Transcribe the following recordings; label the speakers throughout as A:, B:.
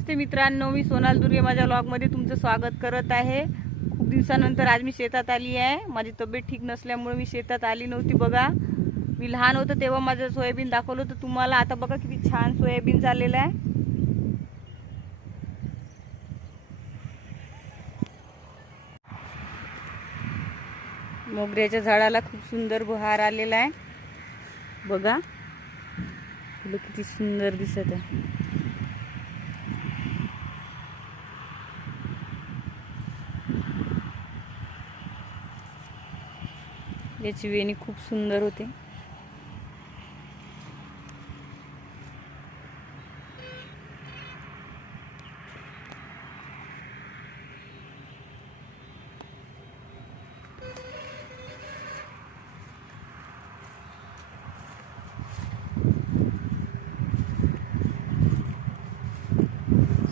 A: नमस्ते मित्रांनो मी सोनाल दुर्गे माझ्या ब्लॉगमध्ये तुमचं स्वागत करत आहे. खूप दिवसानंतर आज मी शेतात आली आहे. माझी तब्येत ठीक नसल्यामुळे मी शेतात आली नव्हती बघा. मी लहान होतं तेव्हा माझं सोयाबीन दाखवलं होतं. तुम्हाला आता बघा किती छान सोयाबीन झालेलं आहे. मोगऱ्याच्या झाडाला खूप सुंदर बहार आलेला आहे. बघा. फुलं किती सुंदर दिसत आहे. याची वेणी खूप सुंदर होते.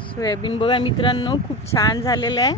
A: सोयाबीन बघा मित्रांनो खूप छान झालेलं आहे.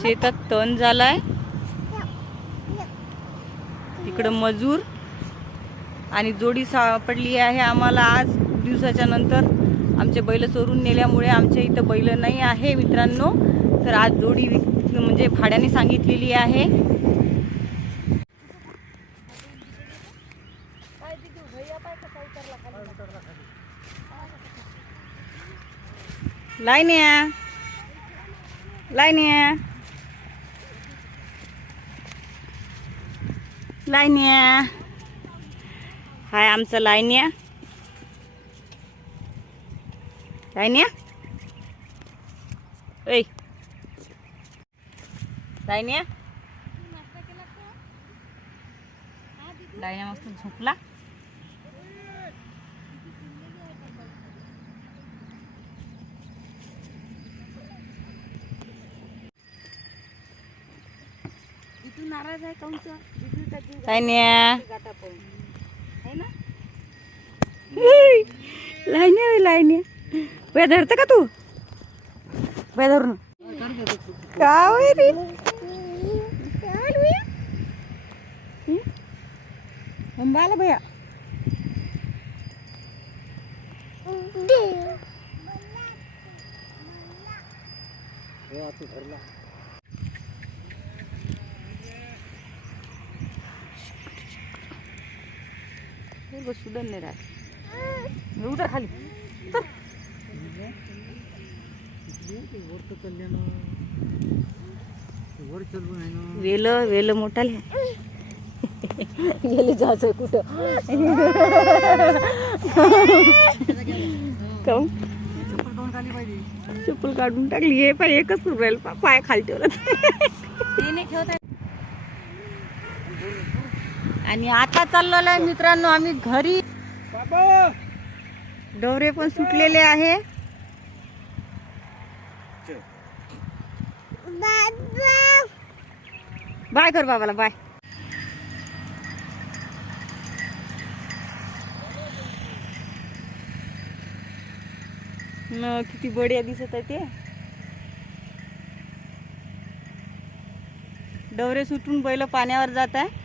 A: शेतात तण झालाय. तिकडं मजूर आणि जोडी सापडली आहे आम्हाला आज दिवसाच्या नंतर. आमचे बैल चोरून नेल्यामुळे आमच्या इथं बैल नाही आहे मित्रांनो. तर आज जोडी विक म्हणजे भाड्याने सांगितलेली आहे. लाईन्या लाईन्या लाईन्या हाय आमचं लाईन्या लाईन्या ऐ लाईन्या लाईन्या मस्त झोपला
B: नाराज आहे काऊनचा
A: लाईन्या
B: गाठा पाहून है ना
A: लाईन्या लाईन्या वया धरतं का तू वया धरून का होय रे आला भैया नाही राहत. खाली. वेल वेल मोठाले. गेले जायचं कुठं? काऊन? चप्पल काढून टाकली. हे पाय एकच राहील पा- पाय खाली ठेवला. आणि आता चाललेलो आहे मित्रांनो आम्ही घरी. डवरे पण सुटलेले आहे. बाय कर बाबाला बाय. न किती बढिया दिसत आहे ते. डवरे सुटून बैल पाण्यावर जात आहे.